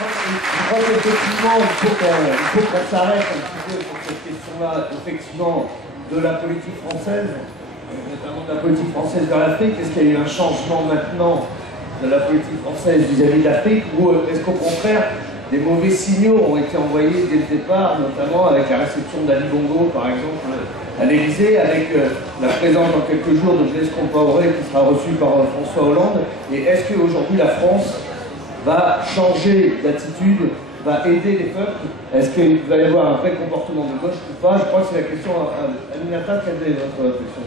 Je crois qu'effectivement, il faut qu'on s'arrête un petit peu sur cette question-là, effectivement, de la politique française, notamment de la politique française vers l'Afrique. Est-ce qu'il y a eu un changement maintenant de la politique française vis-à-vis de l'Afrique, ou est-ce qu'au contraire, des mauvais signaux ont été envoyés dès le départ, notamment avec la réception d'Ali Bongo, par exemple, à l'Élysée, avec la présence dans quelques jours de Blaise Compaoré qui sera reçu par François Hollande. Et est-ce qu'aujourd'hui la France va changer d'attitude, va aider les peuples? Est-ce qu'il va y avoir un vrai comportement de gauche ou pas? Je crois que c'est la question à Aminata. Quelle est votre réflexion?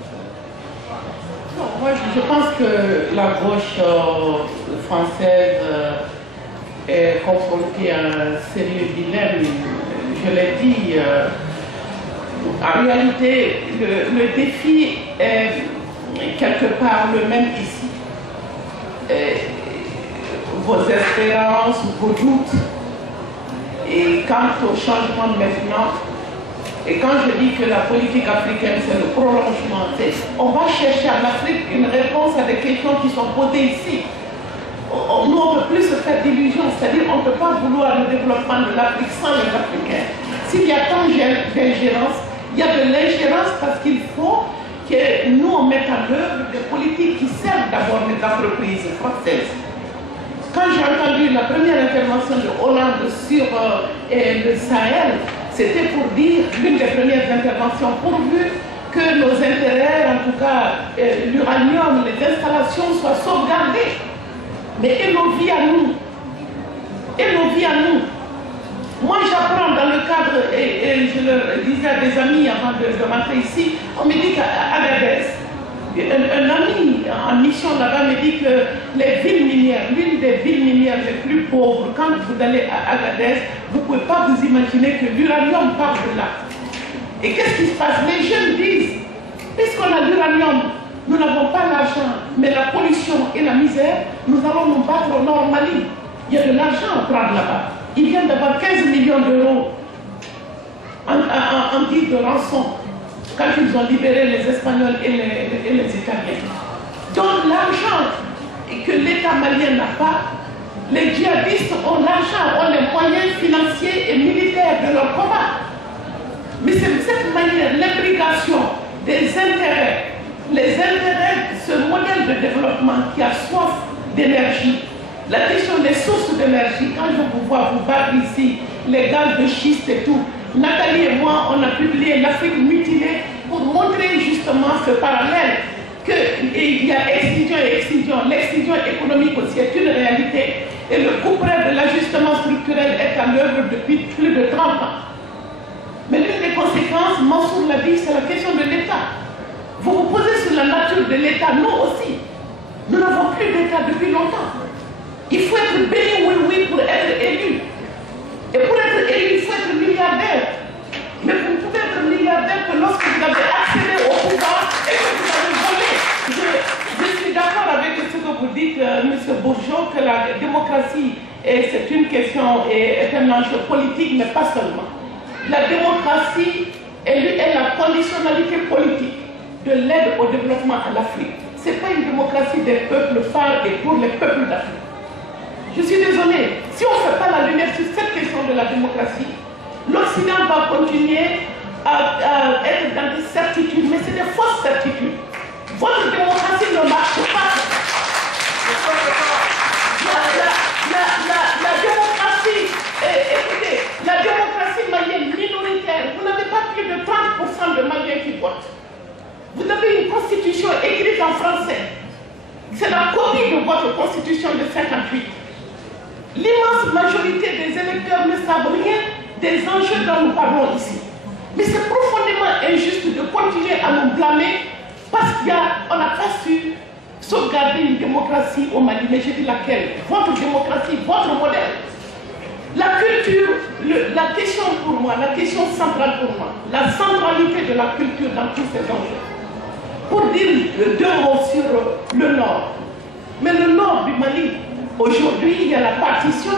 Non, moi je pense que la gauche française est confrontée à un sérieux dilemme. Je l'ai dit, en réalité, le défi est quelque part le même ici. Vos espérances, vos doutes, et quant au changement de maintenant, et quand je dis que la politique africaine c'est le prolongement, on va chercher en Afrique une réponse à des questions qui sont posées ici. Nous on ne peut plus se faire d'illusions, c'est-à-dire on ne peut pas vouloir le développement de l'Afrique sans les Africains. S'il y a tant d'ingérence, il y a de l'ingérence parce qu'il faut que nous on mette en œuvre des politiques qui servent d'abord les entreprises françaises. Quand j'ai entendu la première intervention de Hollande sur le Sahel, c'était pour dire, l'une des premières interventions, pourvu que nos intérêts, en tout cas l'uranium, les installations soient sauvegardées. Mais et nos vies à nous? Et nos vies à nous? Moi j'apprends dans le cadre, et je le disais à des amis avant de rentrer ici, on me dit qu'à Agadez, un ami en mission là-bas me dit que les villes minières, l'une des villes minières les plus pauvres, quand vous allez à Agadez, vous ne pouvez pas vous imaginer que l'uranium part de là. Et qu'est-ce qui se passe? Les jeunes disent, puisqu'on a l'uranium, nous n'avons pas l'argent, mais la pollution et la misère, nous allons nous battre au nord Mali. Il y a de l'argent à prendre là-bas. Ils viennent d'avoir 15 millions d'euros en guise de rançon, quand ils ont libéré les Espagnols et les Italiens. Donc l'argent que l'État malien n'a pas, les djihadistes ont l'argent, ont les moyens financiers et militaires de leur combat. Mais c'est de cette manière, l'imbrication des intérêts, les intérêts, ce modèle de développement qui a soif d'énergie, la question des sources d'énergie, quand je vous vois vous battre ici, les gaz de schiste et tout, Nathalie et moi, on a publié l'Afrique mutilée pour montrer justement ce parallèle qu'il y a excision et excision. L'excision économique aussi est une réalité et le couperet de l'ajustement structurel est à l'œuvre depuis plus de 30 ans. Mais l'une des conséquences, Mansour l'a dit, c'est la question de l'État. Vous vous posez sur la nature de l'État, nous aussi. Nous n'avons plus d'État depuis longtemps. Il faut être béni, oui, pour être élu. Et pour être élu, il faut être milliardaire. Mais vous ne pouvez être milliardaire que lorsque vous avez accédé au pouvoir et que vous avez volé. Je suis d'accord avec ce que vous dites, M. Bourgeot, que la démocratie, c'est une question, est un enjeu politique, mais pas seulement. La démocratie est la conditionnalité politique de l'aide au développement à l'Afrique. Ce n'est pas une démocratie des peuples par et pour les peuples d'Afrique. Je suis désolée, si on ne fait pas la lumière sur cette question de la démocratie, l'Occident va continuer à être dans des certitudes, mais c'est des fausses certitudes. Votre démocratie ne marche pas. La démocratie, écoutez, la démocratie malienne minoritaire, vous n'avez pas plus de 30% de Maliens qui votent. Vous avez une constitution écrite en français. C'est la copie de votre constitution de 58. L'immense majorité des électeurs ne savent rien des enjeux dont nous parlons ici. Mais c'est profondément injuste de continuer à nous blâmer parce qu'on n'a pas su sauvegarder une démocratie au Mali. Mais je dis laquelle? Votre démocratie, votre modèle. La culture, la question pour moi, la question centrale pour moi, la centralité de la culture dans tous ces enjeux. Pour dire deux mots sur le Nord. Mais le Nord du Mali, aujourd'hui, il y a la partition,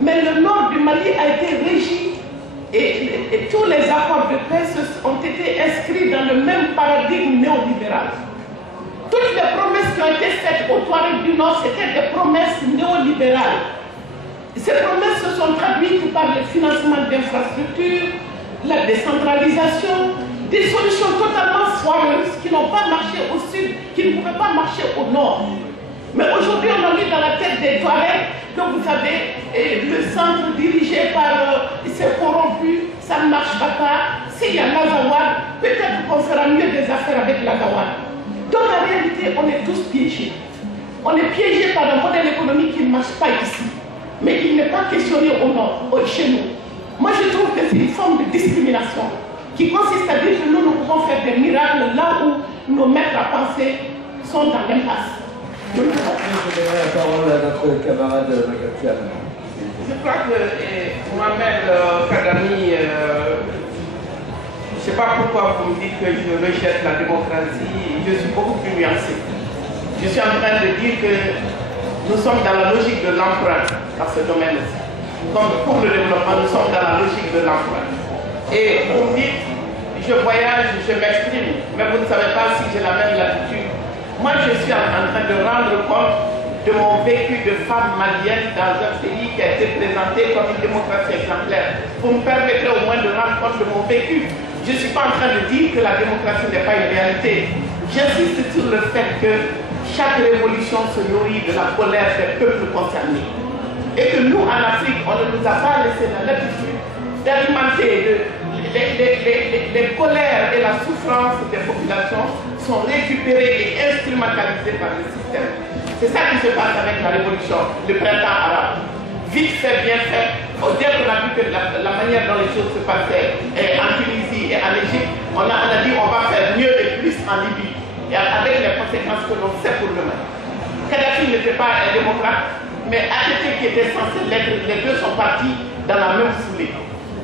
mais le Nord du Mali a été régi et tous les accords de paix ont été inscrits dans le même paradigme néolibéral. Toutes les promesses qui ont été faites aux Touaregs du Nord, c'était des promesses néolibérales. Ces promesses se sont traduites par le financement d'infrastructures, la décentralisation, des solutions totalement foireuses qui n'ont pas marché au sud, qui ne pouvaient pas marcher au nord. Mais aujourd'hui, on a mis dans la tête des Touaregs que vous savez, le centre dirigé par ces corrompus, ça ne marche pas. S'il y a l'Azawad, peut-être qu'on fera mieux des affaires avec l'Azawad. Donc en réalité, on est tous piégés. On est piégés par un modèle économique qui ne marche pas ici, mais qui n'est pas questionné au nord, chez nous. Moi, je trouve que c'est une forme de discrimination qui consiste à dire que nous pouvons faire des miracles là où nos maîtres à penser sont dans l'impasse. Je donnerai la parole à notre camarade Magatian. Je crois que Mohamed Kadami, je ne sais pas pourquoi vous me dites que je rejette la démocratie, je suis beaucoup plus nuancé. Je suis en train de dire que nous sommes dans la logique de l'emprunt dans ce domaine aussi. Comme pour le développement, nous sommes dans la logique de l'emprunt. Et vous me dites, je voyage, je m'exprime, mais vous ne savez pas si j'ai la même latitude. Moi, je suis en train de rendre compte de mon vécu de femme malienne dans un pays qui a été présenté comme une démocratie exemplaire. Vous me permettrez au moins de rendre compte de mon vécu. Je ne suis pas en train de dire que la démocratie n'est pas une réalité. J'insiste sur le fait que chaque révolution se nourrit de la colère des peuples concernés. Et que nous, en Afrique, on ne nous a pas laissé la latitude d'alimenter les colères et la souffrance des populations sont récupérées et instrumentalisées par le système. C'est ça qui se passe avec la révolution, le printemps arabe. Vite fait, bien fait. Dès qu'on a vu que la manière dont les choses se passaient en Tunisie et en Égypte, on a dit on va faire mieux et plus en Libye. Et avec les conséquences que l'on sait pour demain. Kadhafi n'était pas un démocrate, mais ATT qui était censé l'être, les deux sont partis dans la même foulée.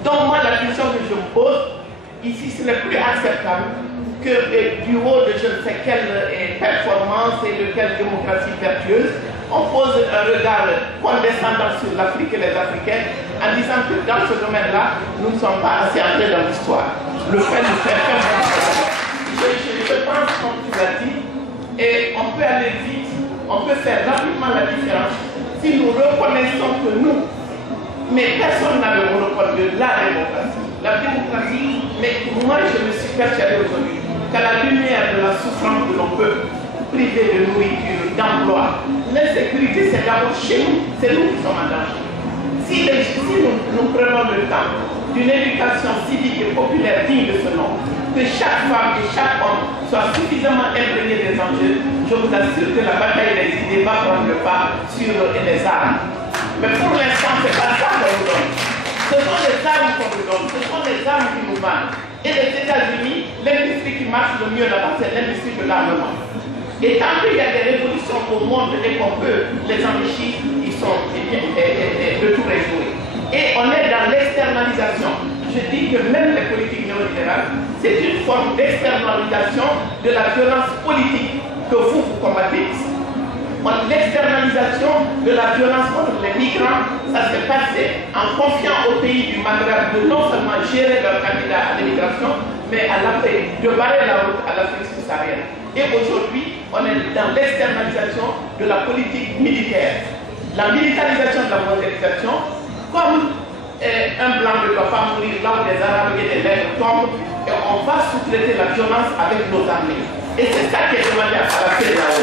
Donc moi, la question que je me pose, ici, ce n'est plus acceptable que du haut de je ne sais quelle performance et de quelle démocratie vertueuse, on pose un regard condescendant sur l'Afrique et les Africains en disant que dans ce domaine-là, nous ne sommes pas assez entrés dans l'histoire. Le fait de faire je pense comme tu l'as dit, et on peut aller vite, on peut faire rapidement la différence si nous reconnaissons que nous, mais personne n'a le monopole de la démocratie. La démocratie, mais moi je me suis persuadé aujourd'hui qu'à la lumière de la souffrance de nos peuples, privés de nourriture, d'emploi, l'insécurité c'est d'abord chez nous, c'est nous qui sommes en danger. Si nous prenons le temps d'une éducation civique et populaire digne de ce nom, que chaque femme et chaque homme soit suffisamment imprégné des enjeux, je vous assure que la bataille des idées va prendre le pas sur les armes. Mais pour l'instant, ce n'est pas ça qu'on nous donne. Ce sont les armes qu'on nous donne, ce sont les armes qui nous vendent. Et les États-Unis, l'industrie qui marche le mieux là-bas, c'est l'industrie de l'armement. Et tant qu'il y a des révolutions au monde et qu'on peut les enrichir, ils sont de tout réjouir. Et on est dans l'externalisation. Je dis que même les politiques néolibérales, c'est une forme d'externalisation de la violence politique que vous combattez ici. L'externalisation de la violence contre les migrants, ça s'est passé en confiant aux pays du Maghreb de non seulement gérer leurs candidats à l'immigration, mais de barrer la route à l'Afrique subsaharienne. Et aujourd'hui, on est dans l'externalisation de la politique militaire. La militarisation de la mondialisation, comme un blanc ne doit pas mourir là où des Arabes et des Nègres tombent, et on va sous-traiter la violence avec nos armées. Et c'est ça qui est demandé à la CEDEAO.